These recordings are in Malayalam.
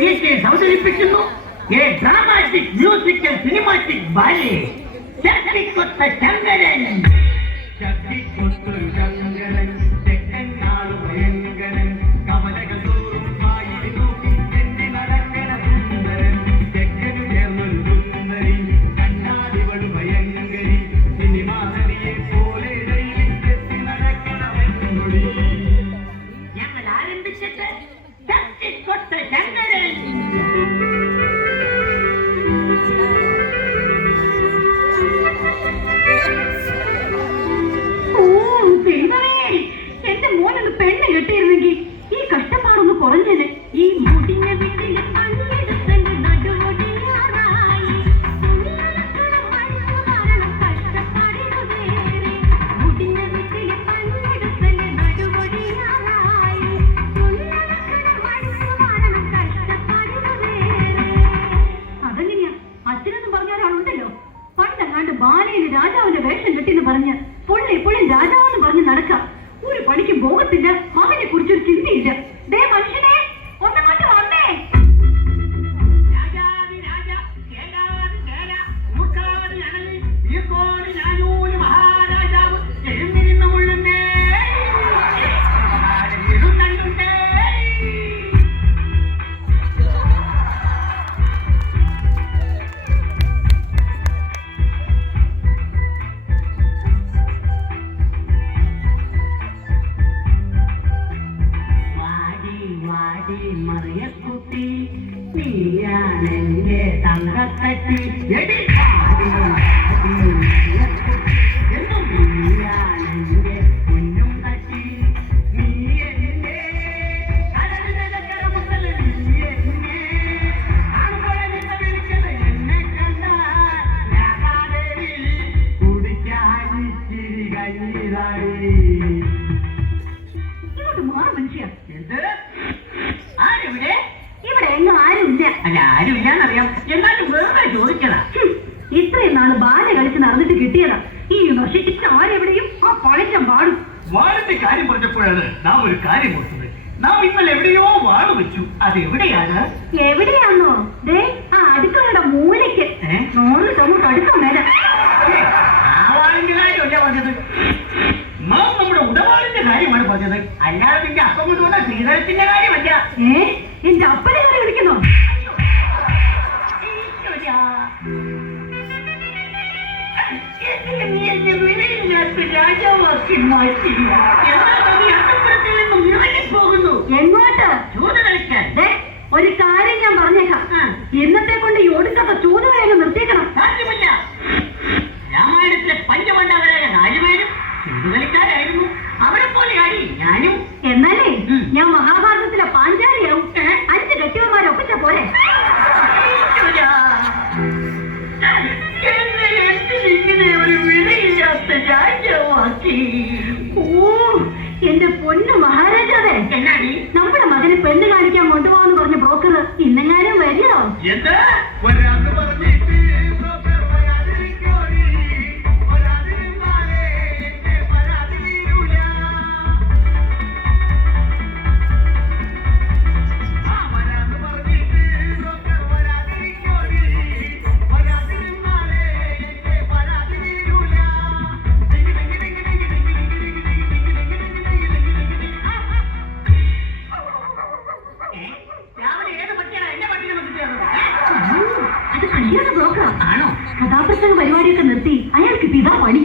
ഫീച്ചേഴ്സ് അവതരിപ്പിക്കുന്നു a dramatic musical cinematic ballet ചക്കിക്കൊത്ത ശങ്കരൻ. ചക്കിക്കൊത്തൊരു ശങ്കരൻ തെക്കനാളു ഭയങ്കരൻ കവലകൾ തോറും വായിൽ നോക്കി എന്നെ നടക്കണ സുന്ദരൻ. തെക്കനു ചേർന്നൊരു സുന്ദരി കണ്ണാടിവളു ഭയങ്കരി സിനിമാ നടിയെ പോലെ എത്തി നടക്കണ വെണ്ണുടി. ഞങ്ങൾ ആരംഭിച്ചിട്ട് ചക്കിക്കൊത്ത ശങ്കരൻ. എന്റെ മോനൊന്ന് പെണ്ണ് കെട്ടിയിരുന്നെങ്കിൽ ഈ കഷ്ടപ്പാടൊന്ന് കുറഞ്ഞത്. ഈ മുടിഞ്ഞ വീട്ടിലെ പണിയെടുത്തന്റെ നടുവൊടിയാറായി കഷ്ടപ്പാടിനു വേറെ. മുടിഞ്ഞ വീട്ടിലെ പണിയെടുത്തന്റെ നടുവൊടിയാറായി കഷ്ടപ്പാടിനു വേറെ. അതെങ്ങനെയാ? അച്ഛനൊന്നും പറഞ്ഞ ഒരാളുണ്ടല്ലോ, പണ്ടങ്ങാണ്ട് ബാലയിൽ രാജാവിന്റെ വേഷം കെട്ടിന്ന് പറഞ്ഞ് പുള്ളി എപ്പോഴും രാജാവെന്ന് പറഞ്ഞ് നടക്കാം. ഒരു പണിക്ക് പോകത്തില്ല, മകനെ കുറിച്ചൊരു ചിന്തയില്ല. ദേ മനുഷ്യനെ ഒന്നങ്ങോട്ട് വന്നേ. മറിയക്കുട്ടി നീയാണെന്റെ തങ്കക്കട്ടി എന്നും നീയാണെന്റെ പൊന്നും കട്ടി. നീ എന്നെ കരമുതൽ നീ എന്നെ കാണുമ്പോഴെന്നെ വിളിക്കല എന്നെ കണ്ടാൽ കുടിക്കാൻ ചിരി കയ്യിലായി. ഇങ്ങോട്ട് മാറും മനുഷ്യ. എന്ത്? ആരിവിടെ? ഇവിടെ എങ്ങും ആരുമില്ല. അല്ല, ആരുമില്ലാന്നറിയാം, എന്നാലും വേറെ ചോദിക്കലാ. ഇത്രയും നാള് ബാല കളിച്ച് നടന്നിട്ട് കിട്ടിയതാ. ഈ നശിച്ചിട്ട് ആരെവിടെയും ആ പഴക്കം പാടും. വാളിന്റെ കാര്യം പറഞ്ഞപ്പോഴാണ് നാം ഒരു കാര്യം ഓർത്തത്. നാം ഇന്നലെ എവിടെയോ വാള് വെച്ചു. അത് എവിടെയാണ്? എവിടെയാണോ? ദേ ആ അടുക്കളയുടെ മൂലയ്ക്ക്. അങ്ങോട്ട് അടുക്കാൻ മേലെ. ആ വാളിന്റെ കാര്യമല്ല പറഞ്ഞത്, നാം നമ്മുടെ ഉടവാളിന്റെ കാര്യമാണ് പറഞ്ഞത്. അല്ലാതെ നിന്റെ അപ്പം കൊണ്ടുവന്ന ശ്രീധരത്തിന്റെ കാര്യമല്ല. എന്റെ അപ്പനെ കറി വിളിക്കുന്നോ? നീ എന്റെ വിലയില്ലാത്ത രാജാവാക്കി മാറ്റി. എന്നാൽ നീ അന്തപുരത്തിൽ നിന്നും ഇറങ്ങിപ്പോകുന്നു. എങ്ങോട്ട്? ചൂത് കളിക്കാൻ. ഒരു കാര്യം ഞാൻ പറഞ്ഞേക്കാം, ഇന്നത്തെ കൊണ്ട് ഈ ഒടുക്കത്തെ ചൂതുകളെ നിർത്തിയേക്കണം. സാധ്യമല്ല. രാമായണത്തിലെ പഞ്ചമണ്ഡവരായ നാലുപേരും ചൂതുകളിക്കാരായിരുന്നു. അവരെ പോലെയായി ഞാനും. എന്നാലേ ഞാൻ മഹാഭാരതത്തിലെ പാഞ്ചാലിയാവും. 5 കെട്ടിയവന്മാരെ ഒപ്പിച്ച പോലെ. ഇങ്ങനെ ഒരു വിലയില്ലാത്ത രാജാവാക്കി. ഓ എന്റെ പൊന്നു മഹാരാജാവേ, എന്നാടി നമ്മുടെ മകനെ പെണ്ണ് കാണിക്കാൻ കൊണ്ടുപോകാന്ന് പറഞ്ഞ ബ്രോക്കർ ഇന്നെങ്ങാനും വരികയോ? എന്താ ഒരാൾക്ക് പറഞ്ഞിട്ട് ആണോ? കഥാപ്രസംഗ പരിപാടിയൊക്കെ നിർത്തി അയാൾക്ക് ഇതാ പണി.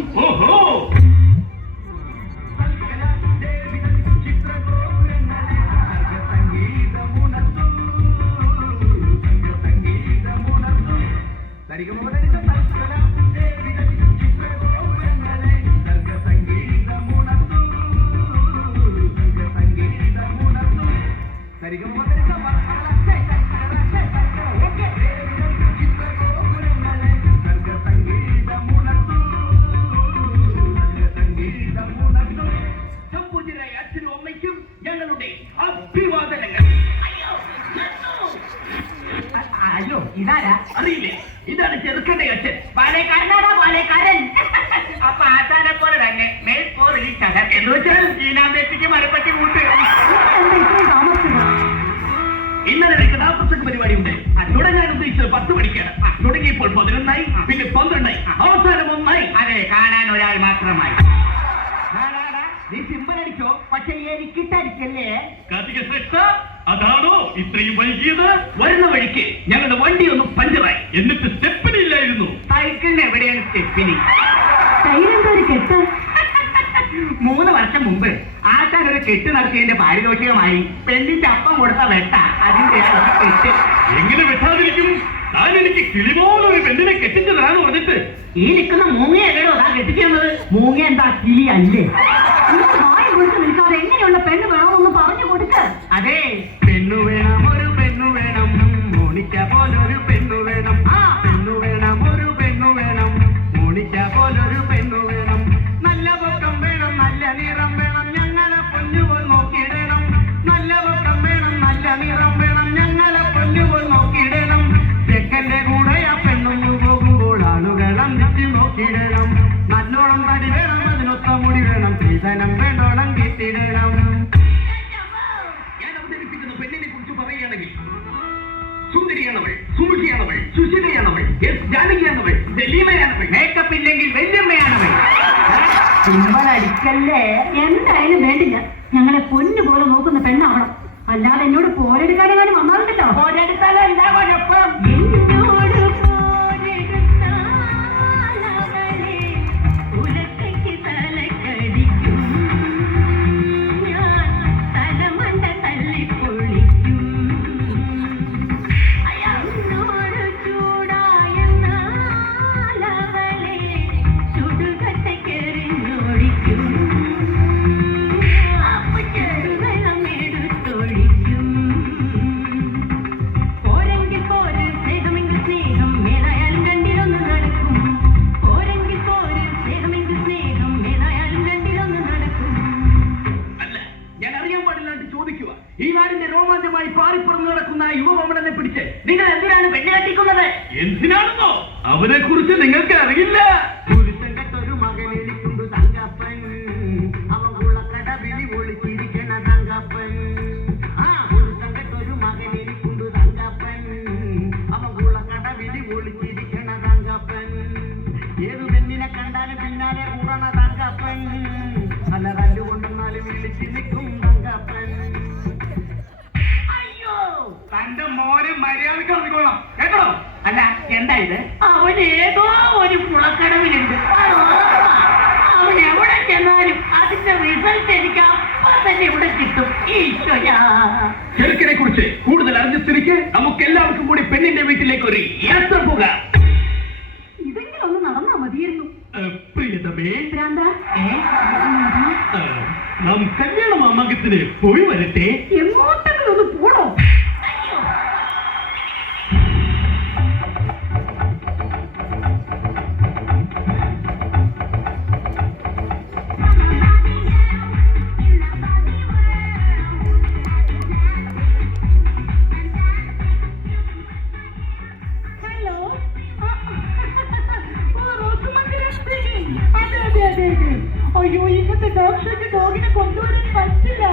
ഇതാരാ അറിയില്ലേ? ഇതാണ് ചെറുക്കന്റെ അച്ഛൻ. പാലേക്കാരനാടാ പാലേക്കാരൻ. അപ്പൊ ആശാനെ പോലെ തന്നെ മേൽപോർ ഈ ചടൻ എന്ന് വെച്ചാൽ ചീനാമ്പേറ്റിക്ക് മരപ്പറ്റി കൂട്ട്. ഇന്നലെ കഥാപ്രസംഗ 10 മണിക്കാണ്. തുടങ്ങിയപ്പോൾ 11 പിന്നെ 12 അവസാനം 1. അതെ, കാണാൻ ഒരാൾ മാത്രമായി. നീ സിമ്പൽ അടിച്ചോ, പക്ഷെ എനിക്കിട്ടടിക്കല്ലേ. കാർത്തിക ശ്രേഷ്ഠ, അതാണോ ഇത്രയും വൈകിയത്? വരുന്ന വഴിക്ക് ഞങ്ങളുടെ വണ്ടി ഒന്ന് പഞ്ചറായി. എന്നിട്ട് സ്റ്റെപ്പിന് ഇല്ലായിരുന്നു. സൈക്കിളിന് എവിടെയാണ് സ്റ്റെപ്പിനി? കയ്യിലെന്താ ഒരു കെട്ട്? 3 വർഷം മുമ്പ് ആശാൻ ഒരു കെട്ട് നടത്തിയതിന്റെ പാരിതോഷികമായി പെണ്ണിന്റെ അപ്പം കൊടുത്ത വെട്ട. അതിന്റെ കെട്ട് എങ്ങനെ വെട്ടാതിരിക്കും? താൻ എനിക്ക് കിളിപോലൊരു പെണ്ണിനെ കെട്ടിച്ചു തരാന്ന് പറഞ്ഞിട്ട് ഈ നിൽക്കുന്ന മൂങ്ങയല്ലോ താൻ കെട്ടിക്കുന്നത്. മൂങ്ങ എന്താ കിളി അല്ലേ? വായ കൊടുത്ത് നിൽക്കാതെ എങ്ങനെയുള്ള പെണ്ണ് വേണമെന്ന് പറഞ്ഞു കൊടുക്ക. അതെ, പെണ്ണു വേണം, ഒരു പെണ്ണു വേണം, മോണിക്ക പോലൊരു പെണ്ണു വേണം. ആ പെണ്ണു വേണം, ഒരു പെണ്ണു വേണം, മോണിക്ക പോലൊരു പെണ്ണു വേണം. നല്ല പൊക്കം വേണം, നല്ല നിറം വേണം, ഞങ്ങളെ പൊന്നുപോൽ നോക്കിയിടണം. നല്ല പൊക്കം വേണം, നല്ല നിറം വേണം, ഞങ്ങളെ പൊന്നുപോൽ നോക്കിയിടണം. ചെക്കന്റെ കൂടെ ആ പെണ്ണൊന്നു പോകുമ്പോൾ ആളുകൾ അന്തിച്ച് നോക്കിയിടണം. നല്ലോണം തടി വേണം, അതിനൊത്ത മുടി വേണം, സ്ത്രീധനം വേണ്ടോളം കിട്ടിയിടണം. ഞാൻ അവതരിപ്പിക്കുന്ന പെണ്ണിനെ കുറിച്ച് പറയുകയാണെങ്കിൽ സുന്ദരിയാണവൾ, സുമുഖിയാണവൾ, സുശീലയാണവൾ, ജാനകിയാണവൾ, ദലീമയാണവൾ, മേക്കപ്പ് ഇല്ലെങ്കിൽ വല്യമ്മയാണവൾ. അടിക്കല്ലേ. എന്തായാലും വേണ്ടില്ല, ഞങ്ങളെ പൊന്നു പോലെ നോക്കുന്ന പെണ്ണാവണം. അല്ലാതെ എന്നോട് പോരെടുക്കാനെങ്ങാനും വന്നാലുണ്ടല്ലോ. പോരെടുത്താലും എന്താ കുഴപ്പം? എന്നോട് പോരെടുത്താലവളെ ഉലക്കയ്ക്ക് തലക്കടിക്കും, ഞാൻ തലമണ്ട തല്ലിപ്പൊളിക്കും. എന്നോട് ചൂടായെന്നാലവളെ ചുടുകട്ടയ്ക്കെറിഞ്ഞൊഴിക്കും, വെള്ളം എടുത്തൊഴിക്കും. പോരെങ്കിൽ പോര്, സ്നേഹമെങ്കിൽ സ്നേഹം, ഏതായാലും രണ്ടിലൊന്ന് നടക്കും. പോരെങ്കിൽ പോര്, സ്നേഹമെങ്കിൽ സ്നേഹം, ഏതായാലും രണ്ടിലൊന്ന് നടക്കും. അല്ല, ഞാൻ അറിയാൻ പാടില്ലാണ്ട് ചോദിക്കുക. ഈ നാടിന്റെ രോമാഞ്ചമായി പാറിപ്പറന്ന് നടക്കുന്ന ആ യുവകമലനെ പിടിച്ച് നിങ്ങൾ എന്തിനാണ് പെണ്ണ് കെട്ടിക്കുന്നത്? എന്തിനാണെന്നോ അവനെ കുറിച്ച് നിങ്ങൾക്ക് അറിയില്ല. പുരുഷൻ കെട്ടൊരു മകനെനിക്കുണ്ട് തങ്കപ്പൻ, അവൻ കുളക്കടവിളി ഒളിച്ചിരിക്കണ തങ്കപ്പൻ. ആ പുരുഷൻ കെട്ടൊരു മകനെനിക്കുണ്ട് തങ്കപ്പൻ, അവൻ കുളക്കടവിളി ഒളിച്ചിരിക്കണ തങ്കപ്പൻ. ഏതു പെണ്ണിനെ കണ്ടാലും പിന്നാലെ കൂടണ തങ്കപ്പൻ, നല്ല തല്ലുകൊണ്ടെന്നാലും വിളിച്ച് നിൽക്കും തങ്കപ്പൻ. അയ്യോ, തന്റെ മോനെ മര്യാദക്ക് അറിഞ്ഞോളാം കേട്ടോ. അല്ല, എന്താ ഇത്? അവൻ ഏതോ ഒരു കുളക്കടവിലുണ്ട്. അവൻ എവിടെ ചെന്നാലും അതിന്റെ റിസൾട്ട് എനിക്ക് അപ്പം തന്നെ ഇവിടെ കിട്ടും. ഈശ്വരാ, ചെറുക്കനെ കുറിച്ച് കൂടുതൽ അറിഞ്ഞ സ്ഥിതിക്ക് നമുക്ക് എല്ലാവർക്കും കൂടി പെണ്ണിന്റെ വീട്ടിലേക്ക് ഒരു യാത്ര പോകാം. ഇതെങ്കിലും ഒന്ന് നടന്നാ മതിയായിരുന്നു. പ്രിയതമേ, ഭ്രാന്ത, നാം കല്യാണ മാമാങ്കത്തിന് പോയി വരട്ടെ. എങ്ങോട്ടെങ്കിലും ഒന്ന് പോണോ? ഹലോ, അതെ. അയ്യോ, ഇന്നത്തെ ഡോക്ടർക്ക് ഡോഗിനെ കൊണ്ടുവരാൻ പറ്റില്ല.